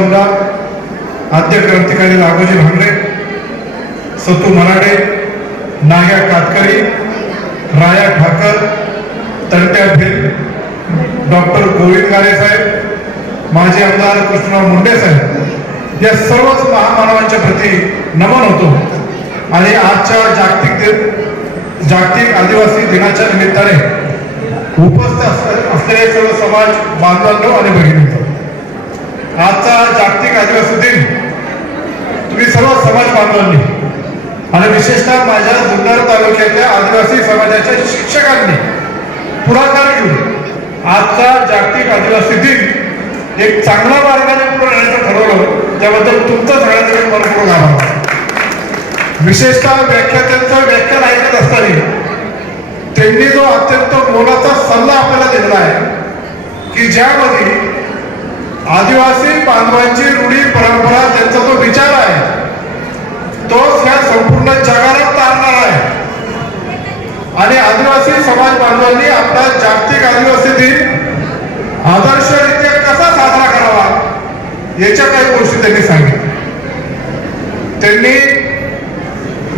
आमदार आद्य क्रांतिकारी राघोजी भांगरे सतू मराडे नाग्या कातकरी राया ठाकर तंट्या भिल डॉक्टर गोविंद गारे साहेब माजी आमदार कृष्णराव मुंडे साहेब या सर्वच महामानवांच्या प्रती नमन होतो. आणि आजच्या जागतिक जागतिक आदिवासी दिनाच्या निमित्ताने उपस्थित असलेले सर्व समाज बांधवांनो आणि बहिणी आजचा जागतिक आदिवासी दिन तुम्ही सर्व समाज बांधवांनी आणि विशेषतः माझ्या जुन्नर तालुक्यातल्या आदिवासी समाजाच्या शिक्षकांनी पुढाकार घेऊन आजचा जागतिक आदिवासी दिन एक चांगला मार्गाने पुढे नेण्याचं ठरवलं त्याबद्दल तुमचं सगळ्यांकडे मनपूर्वक आभार. विशेषतः व्याख्यात्यांचं व्याख्यान ऐकत असताना त्यांनी जो अत्यंत मोलाचा सल्ला आपल्याला दिलेला आहे की ज्यामध्ये आदिवासी बांधवांची रूढी परंपरा त्यांचा जो विचार आहे तोच ह्या संपूर्ण जगाला तारणार आहे. आणि आदिवासी समाज बांधवांनी आपला जागतिक आदिवासी दिन आदर्शरित्या कसा साजरा करावा याच्या काही गोष्टी त्यांनी सांगितल्या. त्यांनी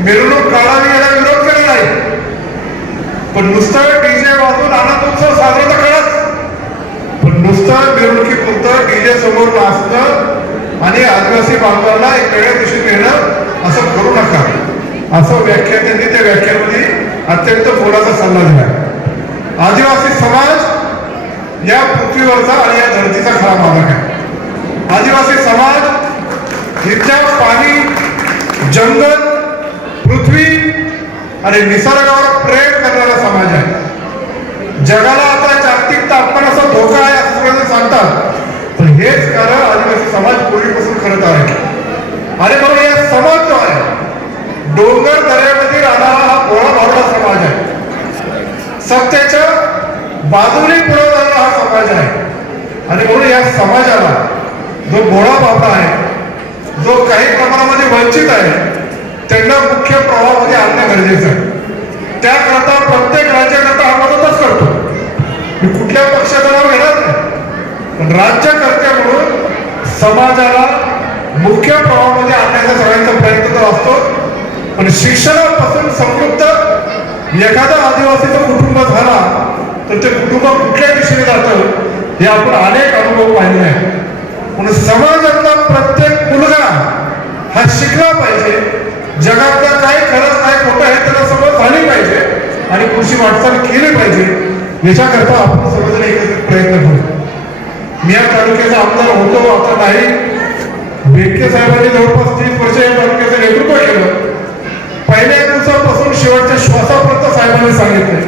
मिरवणूक काढावी याला विरोध केला नाही. पण नुसतं डीजे वाजून आनंद उत्सव साजरा तर कराच पण नुसतं फक्त डीजे समोर नाचणं आणि आदिवासी बांधवांना एक वेगळ्या दिवशी नेणं असं करू नका. असं व्याख्या त्यांनी त्या व्याख्यामध्ये अत्यंत मोलाचा सल्ला दिला. आदिवासी समाज या पृथ्वीवरचा आणि या धरतीचा खरा मालक आहे. आदिवासी समाज इथल्या पाणी जंगल पृथ्वी आणि निसर्गावर प्रेम करणारा समाज आहे. जगाला आता जागतिक तापमानाचा धोका आहे असं सांगतात. हेच कारण आदिवासी समाज पूर्वीपासून करत आहे. आणि म्हणून या समाज जो आहे डोंगर दऱ्यामध्ये राहणारा हा पोळा भरला समाज आहे. सत्याच्या बाजूने पुढे जाणारा हा समाज आहे. आणि म्हणून या समाजाला जो भोळा बाबा आहे जो काही प्रमाणामध्ये वंचित आहे त्यांना मुख्य प्रवाहामध्ये आणणं गरजेचं आहे. त्याकरता प्रत्येक राज्याकरता हा मदतच करतो. मी कुठल्या पक्षाचं नाव घेणार नाही. पण राज्य समाजाला मुख्य प्रवाहामध्ये आणण्याचा सगळ्यांचा प्रयत्न तर असतो पण शिक्षणापासून संपृक्त एखादा आदिवासीचा कुटुंब झाला तर ते कुटुंब कुठल्या दिशेने जातं हे आपण अनेक अनुभव पाहिले आहेत. म्हणून समाजातला प्रत्येक मुलगा हा शिकला पाहिजे. जगातला काय खरंच काय खोटं आहे त्याला समज झाली पाहिजे आणि कृषी वाटचाल केली पाहिजे. याच्याकरता आपण सर्वजण एकत्रित प्रयत्न करू. मी या तालुक्याचा आमदार होतो आता नाही. बेटके साहेबांनी जवळपास तीस वर्ष या तालुक्याचं नेतृत्व केलं. पहिल्या दिवसापासून शेवटच्या श्वासापर्यंत साहेबांनी सांगितले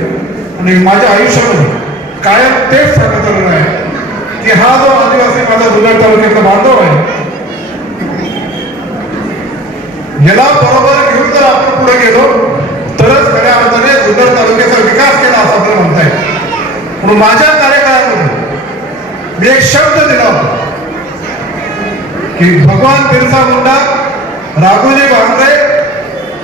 आणि माझ्या आयुष्यामध्ये कायम तेच सांगत आलेलं आहे की हा जो आदिवासी माझा जुन्या तालुक्याचा बांधव आहे याला बरोबर घेऊन जर आपण पुढे गेलो तरच खऱ्या अर्थाने जुन्नर तालुक्याचा विकास केला असं आपल्याला म्हणता येईल म्हणून माझ्या कार्यकाळामध्ये मी एक शब्द दिला होता की भगवान बिरसा मुंडा राघोजी भांगरे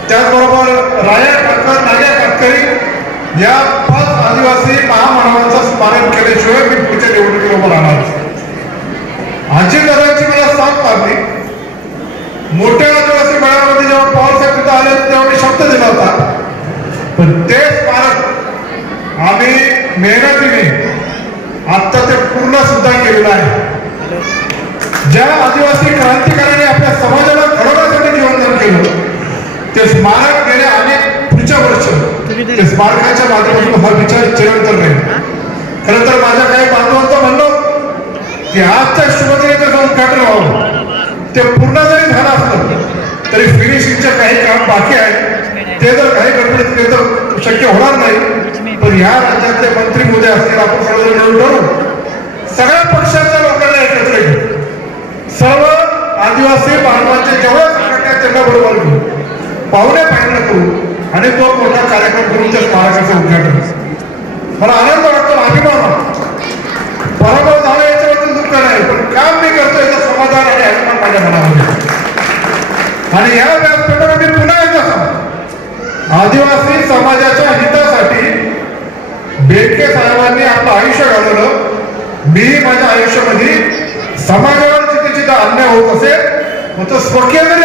त्याचबरोबर राया काटकर नाग्या काटकरी या पाच आदिवासी महामानवांचं स्मरण केल्याशिवाय मी पुढच्या निवडणुकीला उभं राहणार नाही. मला साथ लागली मोठ्या आदिवासी मेळाव्यामध्ये जेव्हा पवार साहेब तिथं आले तेव्हा मी शब्द दिला होता. पण ते स्मारक आम्ही मेहनतीने आता ते पूर्ण सुद्धा केलेलं आहे. ज्या आदिवासी क्रांतिकारांनी आपल्या समाजाला घडवण्यासाठी जीवनदान केलं ते स्मारक गेल्या अनेक पुढच्या वर्ष ते स्मारकाच्या माध्यमातून हा विचार चिरंतर नाही. खरं तर माझ्या काही बांधवांचं म्हणणं की आजच्या शुभदिनी त्याचं उद्घाटन व्हावं. ते पूर्ण जरी झालं असलं तरी फिनिशिंगचे काही काम बाकी आहे. ते जर काही गडबडीत केलं तर शक्य होणार नाही. पण ह्या राज्यातले मंत्री मोदी असतील आपण सर्वजण मिळून ठरवू सगळ्या पक्षाच्या लोकांना एकत्र घेऊ सर्व आदिवासी बांधवांचे जेवढे संघटना बरोबर घेऊ पाहुणे पाहिजे करू आणि तो मोठा कार्यक्रम करून त्या स्मारकाचं उद्घाटन. मला आनंद वाटतो अभिमान वाटतो पराभव झाला याच्याबद्दल दुःख नाही. पण काम मी करतो याचं समाधान आणि अभिमान माझ्या मनामध्ये आणि या व्यासपीठावर मी पुन्हा एकदा सांगतो. आदिवासी समाजाच्या हितासाठी बेडके साहेबांनी आपलं आयुष्य घालवलं. मी माझ्या आयुष्यामध्ये समाजावर जिथे जिथे अन्याय होत असेल मग तो स्वकीय जरी